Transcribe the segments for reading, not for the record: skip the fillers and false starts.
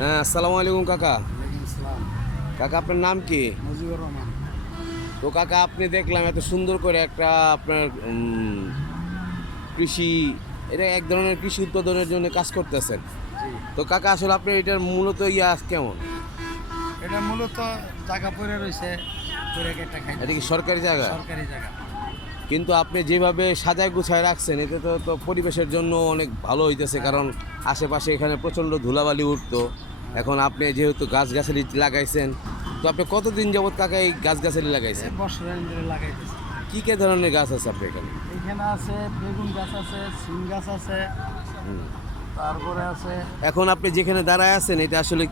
হ্যাঁ, আসসালামু আলাইকুম কাকা। ওয়ালাইকুম আসসালাম। কাকা আপনার নাম কি? মুজিবুর রহমান। তো কাকা আপনি দেখলাম এত সুন্দর করে একটা আপনার কৃষি, এটা এক ধরনের কৃষি উৎপাদনের জন্য কাজ করতেছেন। জি, তো কাকা আসলে আপনি এটার মূলত কেমন? এটা মূলত জায়গা পড়ে রয়েছে, পড়ে একটা খাই এটা কি সরকারি জায়গা? সরকারি জায়গা। কিন্তু আপনি যেভাবে সাজায় গুছায় রাখছেন এতে তো পরিবেশের জন্য অনেক ভালো হইতেছে, কারণ আশেপাশে এখানে প্রচণ্ড ধুলাবালি উঠতো। এখন আপনি যেহেতু গাছগাছালি লাগাইছেন, তো আপনি কতদিন যাবত কাকা এই গাছগাছালি লাগাইছেন? বছরের ধরে লাগাইতেছে। কী কে ধরনের গাছ আছে আপনার এখানে? এখানে আছে বেগুন গাছ আছে, সিম গাছ আছে, তারপরে আছে এখন আপনি যেখানে দাঁড়ায় আছেন এটা আসলে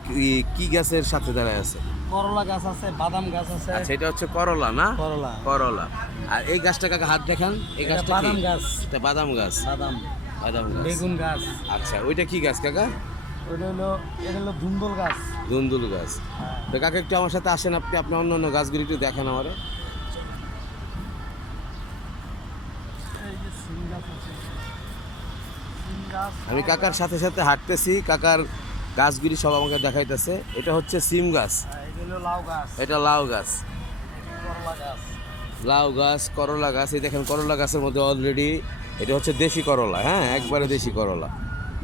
কি গাছের সাথে দাঁড়ায় আছে? করলা গাছ আছে, বাদাম গাছ আছে। আচ্ছা, এটা হচ্ছে করলা না? করলা। করলা। আর এই গাছটা কাকা হাত দেখান, এই এটা গাছটা কি? বাদাম গাছ। এটা বাদাম গাছ। বাদাম, বাদাম গাছ। বেগুন গাছ। আচ্ছা, ওইটা কি গাছ কাকা? এটা হলো ধুন্দুল গাছ। ধুন্দুল গাছ। হ্যাঁ। তো কাকা একটু আমার সাথে আসেন, আপনি আপনার অন্য অন্য গাছগুলি একটু দেখান আমারে। এই যে সিম গাছ আছে, সিম গাছ। আমি কাকার সাথে সাথে হাঁটতেছি, কাকার গাছগুলি সব আমাকে দেখাইতেছে। এটা হচ্ছে সিম গাছ, এটা হলো লাউ গাছ, এটা লাউ গাছ। করলা গাছ। লাউ গাছ, করলা গাছ। এই দেখেন করলা গাছের মধ্যে অলরেডি এটা হচ্ছে দেশি করলা। হ্যাঁ, একবারে দেশি করলা।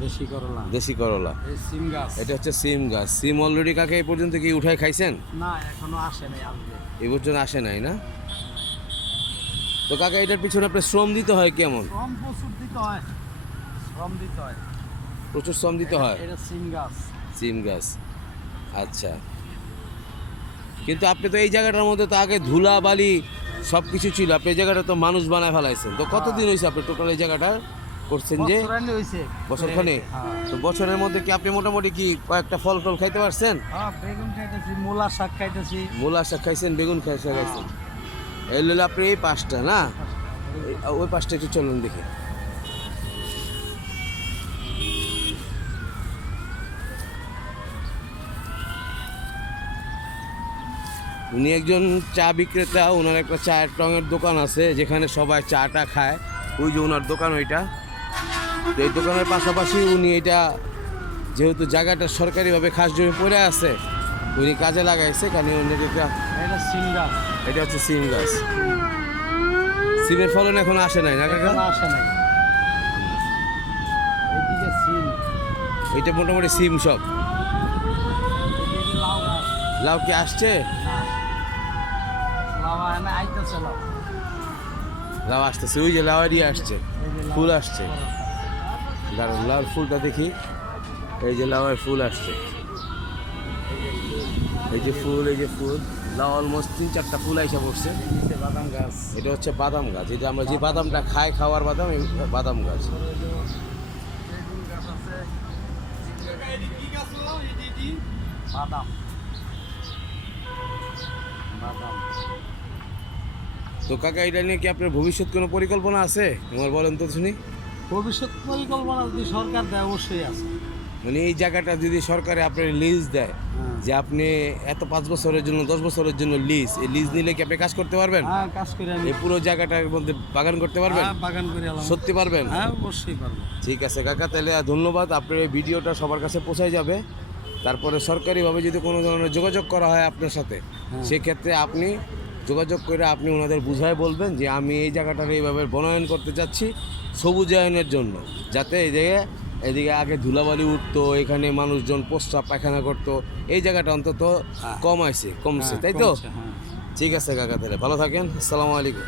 দেশি করলা। দেশি করলা। এই সিম গাছ। এটা হচ্ছে সিম গাছ। সিম অলরেডি কাকে এই পর্যন্ত কি উঠায় খাইছেন? না, এখনো আসে নাই, আসবে। এই পর্যন্ত আসে নাই না? তো কাকা এটার পিছনে আপনার শ্রম দিতে হয় কেমন? শ্রম প্রচুর দিতে হয়, শ্রম দিতে হয়। প্রচুর শ্রম দিতে হয়। এটা সিম গাছ। সিম গাছ। আচ্ছা, কিন্তু আপনি তো এই জায়গাটার মধ্যে তো আগে ধুলা বালি সব কিছু ছিল, আপনি এই জায়গাটা তো মানুষ বানায় ফেলাইছেন। তো কতদিন হয়েছে আপনি টোটাল এই জায়গাটা করছেন যে? বছরানি হইছে। বছরখানে। হ্যাঁ। তো বছরের মধ্যে কি আপনি মোটামুটি কি কয়েকটা ফল টল খাইতে পারছেন? হ্যাঁ, বেগুন খাইতেছি, মূলা শাক খাইতেছি। মূলা শাক খাইছেন, বেগুন খাইছেন। এই হলো আপনি এই পাঁচটা না? ওই পাঁচটা একটু চলুন দেখি। উনি একজন চা বিক্রেতা, ওনার একটা চায়ের টঙের দোকান আছে যেখানে সবাই চাটা খায়। ওই যে ওনার দোকান ওইটা। তো এই দোকানের পাশাপাশি উনি এটা, যেহেতু জায়গাটা সরকারিভাবে খাস জমি পড়ে আছে, উনি কাজে লাগাইছে। কারণ উনি এটা, এটা সিম গাছ। এটা হচ্ছে সিম গাছ। সিমের ফলন এখন আসে নাই না কাকা? এখনো আসে নাই। এদিকে সিম, এটা মোটামুটি সিম সব। এদিকে লাউ গাছ। লাউ কি আসছে? না, লাউ এনে আইতেছে লাউ। লাউ আসতেছে, ওই যে লাউ দিয়ে আসছে, এই যে লাউ। ফুল আসছে। দাঁড়ান, লাউর ফুলটা দেখি। এই যে লাউয়ের ফুল আসছে, এই যে ফুল, এই যে ফুল। লাউ অলমোস্ট 3-4টা ফুল আইসা পড়ছে। নিচে বাদাম গাছ। এটা হচ্ছে বাদাম গাছ, এই যে আমরা যে বাদামটা খাই, খাওয়ার বাদাম, এই বাদাম গাছ। বেগুন গাছ আছে। বাদাম, বাদাম। তো কাকা এটা নিয়ে কি আপনার ভবিষ্যৎ কোনো পরিকল্পনা আছে আমার, বলেন তো শুনি। ভবিষ্যৎ পরিকল্পনা যদি সরকার দেয় অবশ্যই আছে। মানে এই জায়গাটা যদি সরকারে আপনার লিজ দেয়, যে আপনি এত 5 বছরের জন্য 10 বছরের জন্য লিজ, এই লিজ নিলে কি আপনি কাজ করতে পারবেন? হ্যাঁ, কাজ করে আমি। এই পুরো জায়গাটার মধ্যে বাগান করতে পারবেন? হ্যাঁ, বাগান করে এলাম। সত্যি পারবেন? হ্যাঁ, অবশ্যই পারবো। ঠিক আছে কাকা, তাহলে ধন্যবাদ। আপনার এই ভিডিওটা সবার কাছে পৌঁছায় যাবে। তারপরে সরকারিভাবে যদি কোনো ধরনের যোগাযোগ করা হয় আপনার সাথে, সেক্ষেত্রে আপনি যোগাযোগ করে আপনি ওনাদের বুঝায় বলবেন যে আমি এই জায়গাটার এইভাবে বনায়ন করতে চাচ্ছি সবুজায়নের জন্য, যাতে এই জায়গায়, এদিকে আগে ধুলাবালি উঠতো, এখানে মানুষজন প্রস্রাব পায়খানা করতো, এই জায়গাটা অন্তত কমছে, তাই তো? হ্যাঁ। ঠিক আছে কাকা, তাহলে ভালো থাকেন। আসসালামু আলাইকুম।